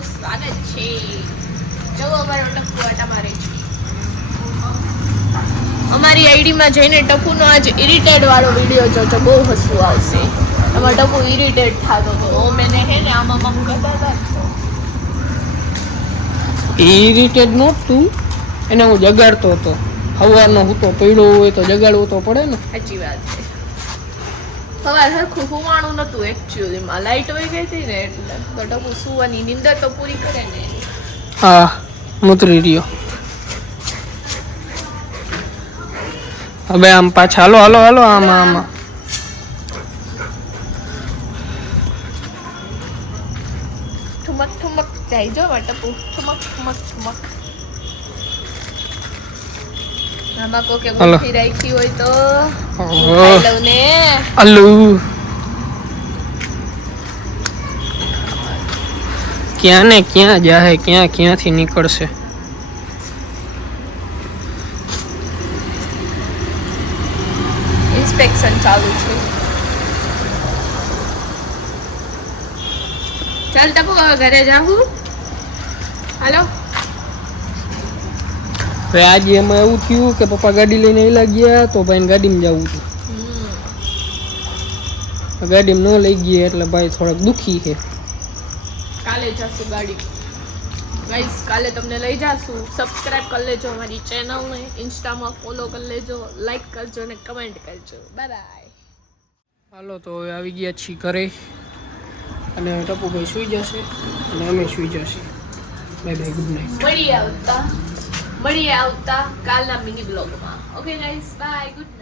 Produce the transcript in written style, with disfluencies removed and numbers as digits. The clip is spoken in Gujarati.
તમારું સ્વાગત છે. જો અમારો ટપુ આટા મારે છે. અમારી આઈડીમાં જઈને ટપુનો આજ ઇરિટેડ વાળો વિડીયો જોજો, બહુ હસવું આવશે. એમાં ટપુ ઇરિટેડ થતો હતો. મેં હે ને આમાં મમ કરતા હતા. ઇરિટેડ નહોતું, એને હું જગાડતો હતો. સવારનો હું તો પડ્યો હોય તો જગાડવું તો પડે ને. સાચી વાત છે. સવાર સરખું સુવાણું નહોતું એકચ્યુઅલીમાં, લાઇટ વહી ગઈ હતી ને એટલે. તો ટપુ સુવાની નિંદર તો પૂરી કરે ને. હા, મુતરી રહ્યો. હવે આમ પાછા હાલો આમાં ઠુમક ઠુમક જાય જો ટપુ, ઠુમક ઠુમક ઠુમક. આમાં કોકે મુઠ્ઠી રાખી હોય તો ખાઈ લઉં ને. અલ્લુ ક્યાં ને ક્યાં જાહે, ક્યાંથી નીકળશે. ઇન્સ્પેક્શન ચાલુ છે. ચાલ ટપુ હવે ઘરે જાવું. હાલો. હવે આજે એમાં એવું થયું કે પપ્પા ગાડી લઈને એલા ગયા તો ભાઈને ગાડીમાં જવું હતું. ગાડીમાં ન લઈ ગયા એટલે ભાઈ થોડાક દુખી છે. કાલે જશું ગાડી. ગાઈસ કાલે તમને લઈ જાશું. સબસ્ક્રાઇબ કરી લેજો અમારી ચેનલને, ઇન્સ્ટામાં ફોલો કરી લેજો, લાઈક કરજો અને કમેન્ટ કરજો. Bye bye. હાલો તો હવે આવી ગયા છીએ ઘરે અને ટપુભાઈ સૂઈ જશે અને અમે સૂઈ જશે. Bye bye, good night. મળીએ આવતા કાલના મિની બ્લોગમાં. Okay guys, bye, good night.